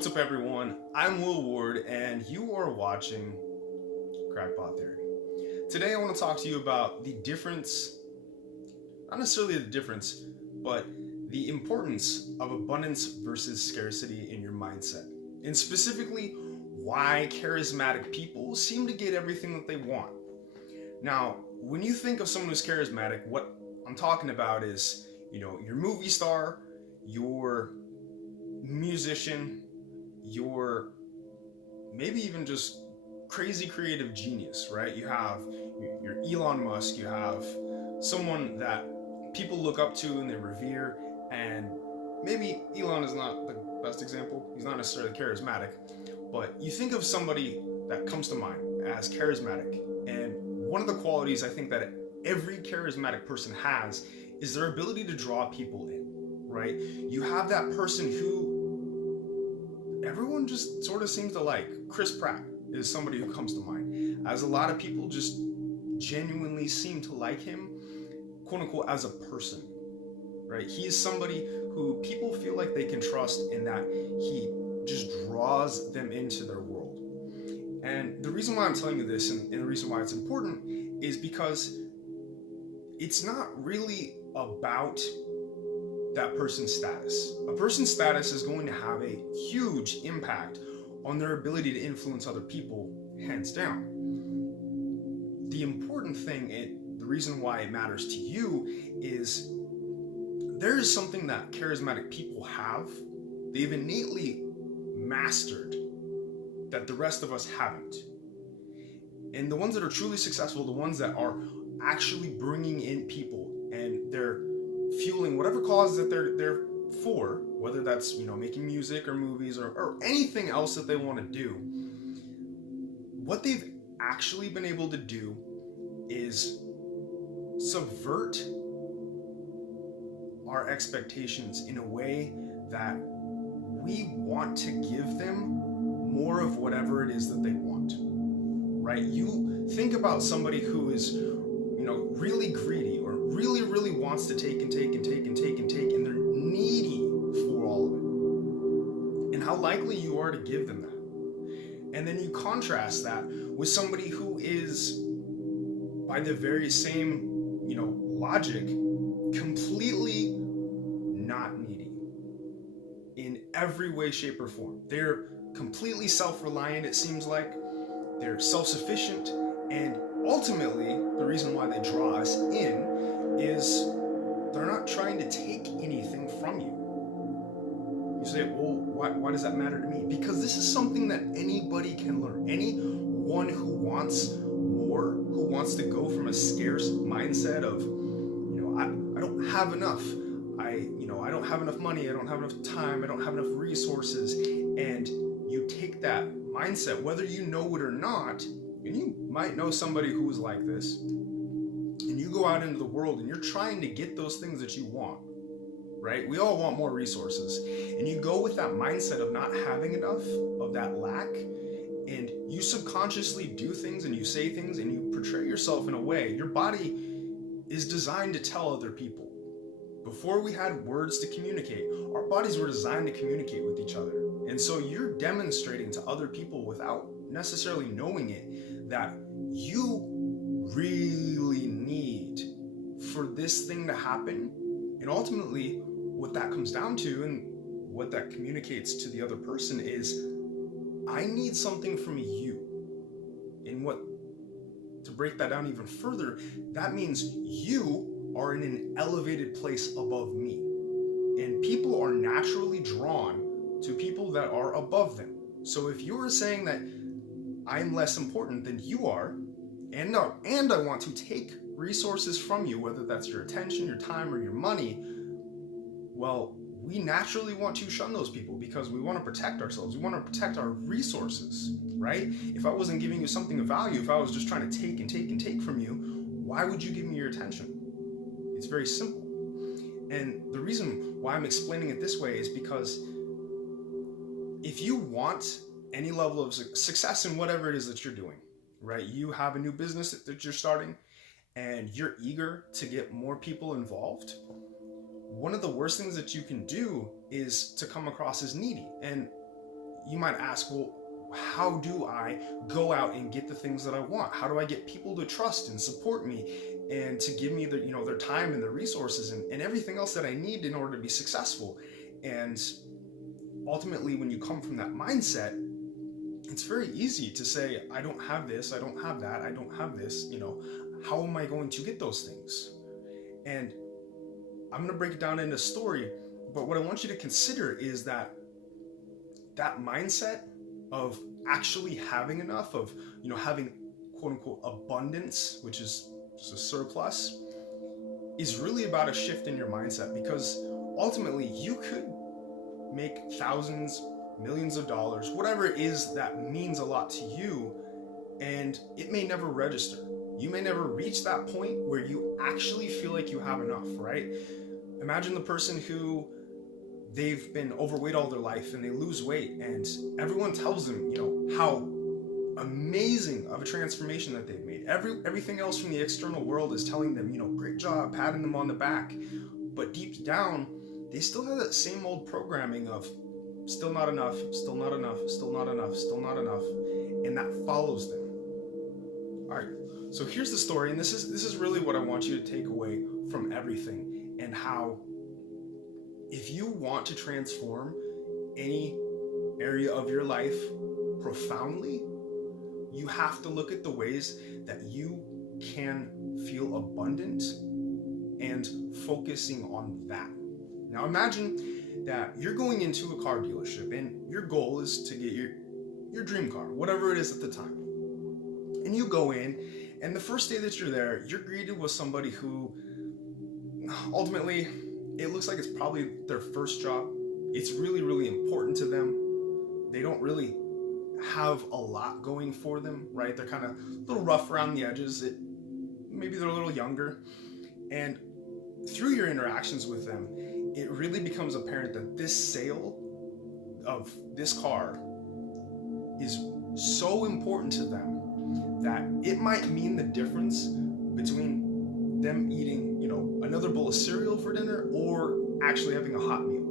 What's up, everyone? I'm Will Ward, and you are watching Crackpot Theory. Today, I want to talk to you about the difference, not necessarily the difference, but the importance of abundance versus scarcity in your mindset. And specifically, why charismatic people seem to get everything that they want. Now, when you think of someone who's charismatic, what I'm talking about is, your movie star, your musician, your maybe even just crazy creative genius, right? You have your Elon Musk, you have someone that people look up to and they revere, and maybe Elon is not the best example. He's not necessarily charismatic, but you think of somebody that comes to mind as charismatic, and one of the qualities I think that every charismatic person has is their ability to draw people in, right? You have that person who everyone just sort of seems to like. Chris Pratt is somebody who comes to mind, as a lot of people just genuinely seem to like him, quote unquote, as a person, right? He is somebody who people feel like they can trust, in that he just draws them into their world. And the reason why I'm telling you this, and the reason why it's important, is because it's not really about that person's status. A person's status is going to have a huge impact on their ability to influence other people, hands down. The important thing, the reason why it matters to you, is there is something that charismatic people have. They've innately mastered that the rest of us haven't. And the ones that are truly successful, the ones that are actually bringing in people, and they're fueling whatever cause that they're for, whether that's making music or movies or anything else that they want to do, what they've actually been able to do is subvert our expectations in a way that we want to give them more of whatever it is that they want, right? You think about somebody who is really greedy, or really wants to take and take and take and take and take, and they're needy for all of it, and how likely you are to give them that. And then you contrast that with somebody who is, by the very same logic, completely not needy in every way, shape, or form. They're completely self-reliant, it seems like. They're self-sufficient, and ultimately, the reason why they draw us in is they're not trying to take anything from you. You say, well, why does that matter to me? Because this is something that anybody can learn. Anyone who wants more, who wants to go from a scarce mindset of, I don't have enough. I don't have enough money. I don't have enough time. I don't have enough resources. And you take that mindset, whether you know it or not, and you might know somebody who is like this, and you go out into the world and you're trying to get those things that you want, right? We all want more resources, and you go with that mindset of not having enough, of that lack, and you subconsciously do things and you say things and you portray yourself in a way. Your body is designed to tell other people. Before we had words to communicate, our bodies were designed to communicate with each other. And so you're demonstrating to other people, without necessarily knowing it, that you really need for this thing to happen. And ultimately, what that comes down to, and what that communicates to the other person, is I need something from you. And to break that down even further, that means you are in an elevated place above me. And people are naturally drawn to people that are above them. So if you're saying that I'm less important than you are, and I want to take resources from you, whether that's your attention, your time, or your money, well, we naturally want to shun those people, because we want to protect ourselves. We want to protect our resources, right? If I wasn't giving you something of value, if I was just trying to take and take and take from you, why would you give me your attention? It's very simple. And the reason why I'm explaining it this way is because if you want any level of success in whatever it is that you're doing, right? You have a new business that you're starting, and you're eager to get more people involved. One of the worst things that you can do is to come across as needy. And you might ask, well, how do I go out and get the things that I want? How do I get people to trust and support me and to give me their time and their resources and everything else that I need in order to be successful? And ultimately, when you come from that mindset, it's very easy to say, I don't have this, I don't have that, I don't have this, how am I going to get those things? And I'm going to break it down into a story, but what I want you to consider is that mindset of actually having enough, of having quote unquote abundance, which is just a surplus, is really about a shift in your mindset, because ultimately you could make thousands, millions of dollars, whatever it is that means a lot to you, and it may never register. You may never reach that point where you actually feel like you have enough, right? Imagine the person who they've been overweight all their life and they lose weight, and everyone tells them, how amazing of a transformation that they've made. Everything else from the external world is telling them, great job, patting them on the back. But deep down, they still have that same old programming of still not enough, still not enough, still not enough, still not enough, and that follows them. All right, so here's the story, and this is really what I want you to take away from everything, and how if you want to transform any area of your life profoundly, you have to look at the ways that you can feel abundant and focusing on that. Now imagine that you're going into a car dealership and your goal is to get your dream car, whatever it is at the time. And you go in, and the first day that you're there, you're greeted with somebody who ultimately, it looks like it's probably their first job. It's really, really important to them. They don't really have a lot going for them, right? They're kind of a little rough around the edges. Maybe they're a little younger. And through your interactions with them, it really becomes apparent that this sale of this car is so important to them that it might mean the difference between them eating, another bowl of cereal for dinner or actually having a hot meal.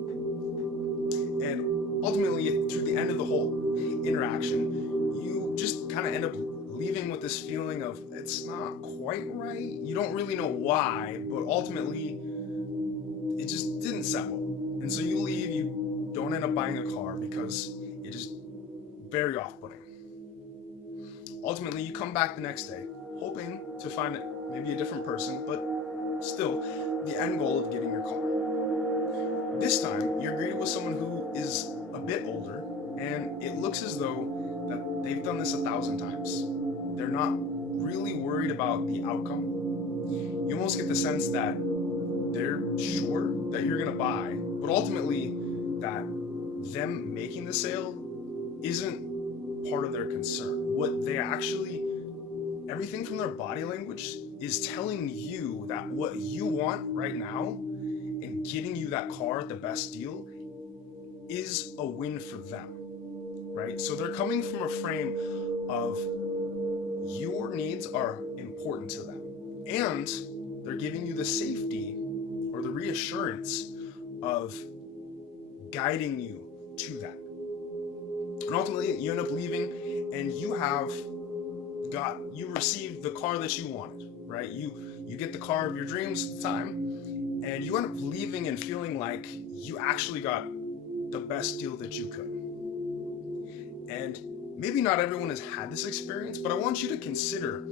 And ultimately, through the end of the whole interaction, you just kind of end up leaving with this feeling of it's not quite right. You don't really know why, but ultimately it just didn't settle. And so you leave, you don't end up buying a car because it is very off-putting. Ultimately, you come back the next day hoping to find maybe a different person, but still the end goal of getting your car. This time, you're greeted with someone who is a bit older, and it looks as though that they've done this 1,000 times. They're not really worried about the outcome. You almost get the sense that they're sure that you're gonna buy, but ultimately that them making the sale isn't part of their concern. What they actually, everything from their body language is telling you that what you want right now and getting you that car at the best deal is a win for them, right? So they're coming from a frame of your needs are important to them, and they're giving you the safety or the reassurance of guiding you to that. And ultimately, you end up leaving, and you received the car that you wanted, right? You get the car of your dreams at the time, and you end up leaving and feeling like you actually got the best deal that you could. And maybe not everyone has had this experience, but I want you to consider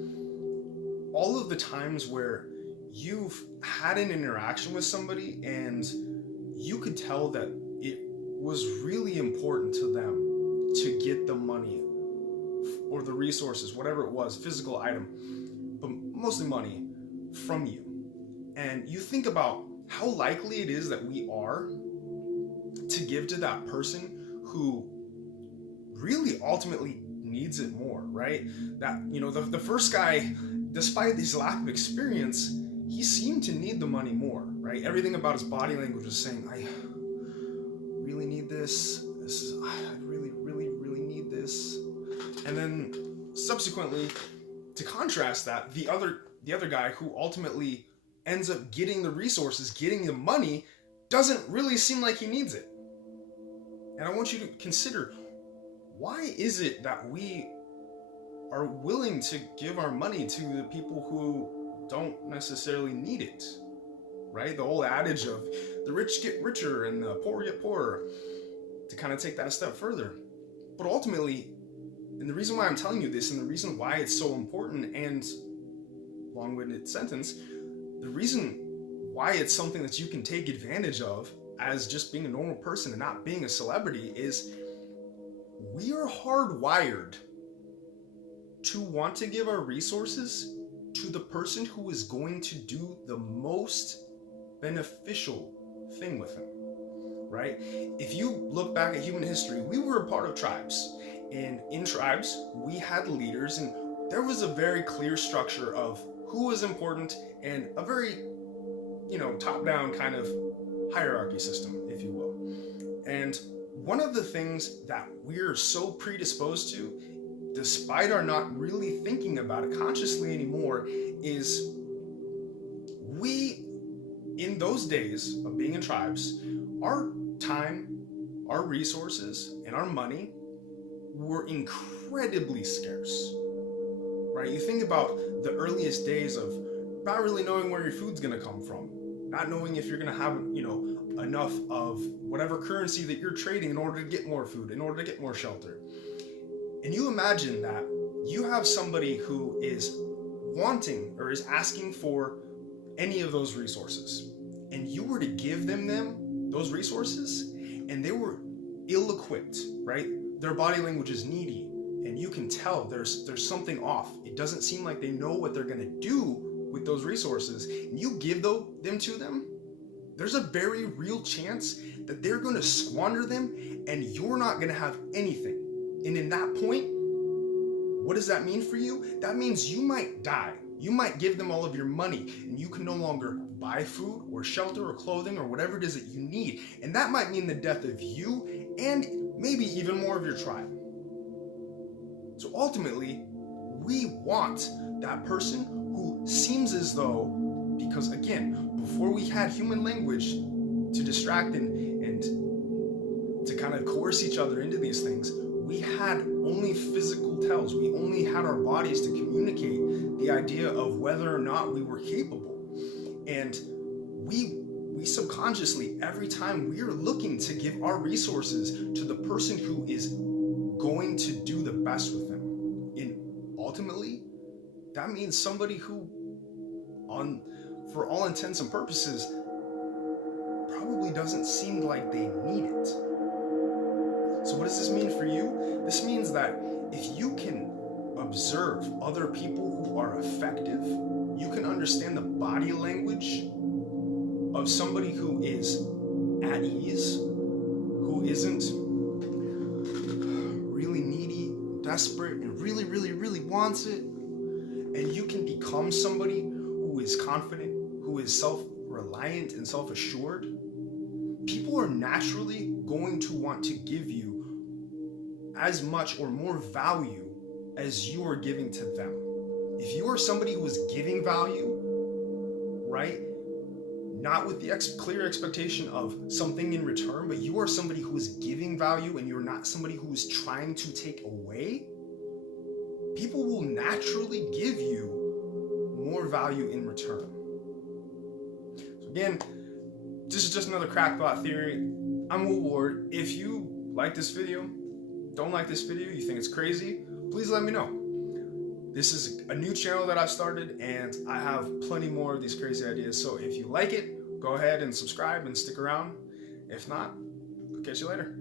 all of the times where you've had an interaction with somebody and you could tell that it was really important to them to get the money or the resources, whatever it was, physical item, but mostly money from you. And you think about how likely it is that we are to give to that person who really ultimately needs it more, right? That, the first guy, despite his lack of experience, he seemed to need the money more, right? Everything about his body language was saying, I really need this. I really, really, really need this. And then subsequently, to contrast that, the other guy who ultimately ends up getting the resources, getting the money, doesn't really seem like he needs it. And I want you to consider why is it that we are willing to give our money to the people who don't necessarily need it? Right? The old adage of the rich get richer and the poor get poorer, to kind of take that a step further. But ultimately, and the reason why I'm telling you this, and the reason why it's so important, and long-winded sentence, the reason why it's something that you can take advantage of as just being a normal person and not being a celebrity, is we are hardwired to want to give our resources to the person who is going to do the most beneficial thing with them, right? If you look back at human history, we were a part of tribes, and in tribes we had leaders, and there was a very clear structure of who was important, and a very, top-down kind of hierarchy system, if you will. And one of the things that we're so predisposed to, despite our not really thinking about it consciously anymore, is we, in those days of being in tribes, our time, our resources, and our money were incredibly scarce, right? You think about the earliest days of not really knowing where your food's gonna come from, not knowing if you're gonna have, enough of whatever currency that you're trading in order to get more food, in order to get more shelter. And you imagine that you have somebody who is wanting or is asking for any of those resources, and you were to give them those resources, and they were ill-equipped, right? Their body language is needy, and you can tell there's something off. It doesn't seem like they know what they're gonna do with those resources, and you give them to them, there's a very real chance that they're gonna squander them, and you're not gonna have anything. And in that point, what does that mean for you? That means you might die. You might give them all of your money, and you can no longer buy food or shelter or clothing or whatever it is that you need. And that might mean the death of you and maybe even more of your tribe. So ultimately, we want that person who seems as though, because again, before we had human language to distract and to kind of coerce each other into these things, we had only physical tells. We only had our bodies to communicate the idea of whether or not we were capable. And we subconsciously, every time we are looking to give our resources to the person who is going to do the best with them. And ultimately, that means somebody who, for all intents and purposes, probably doesn't seem like they need it. So what does this mean for you? This means that if you can observe other people who are effective, you can understand the body language of somebody who is at ease, who isn't really needy, desperate, and really, really, really wants it. And you can become somebody who is confident, who is self-reliant and self-assured. People are naturally going to want to give you as much or more value as you are giving to them. If you are somebody who is giving value, right, not with the clear expectation of something in return, but you are somebody who is giving value and you're not somebody who is trying to take away, people will naturally give you more value in return. So again, this is just another crackpot theory. I'm Will Ward. If you like this video, don't like this video, you think it's crazy, please let me know. This is a new channel that I've started, and I have plenty more of these crazy ideas. So if you like it, go ahead and subscribe and stick around. If not, I'll catch you later.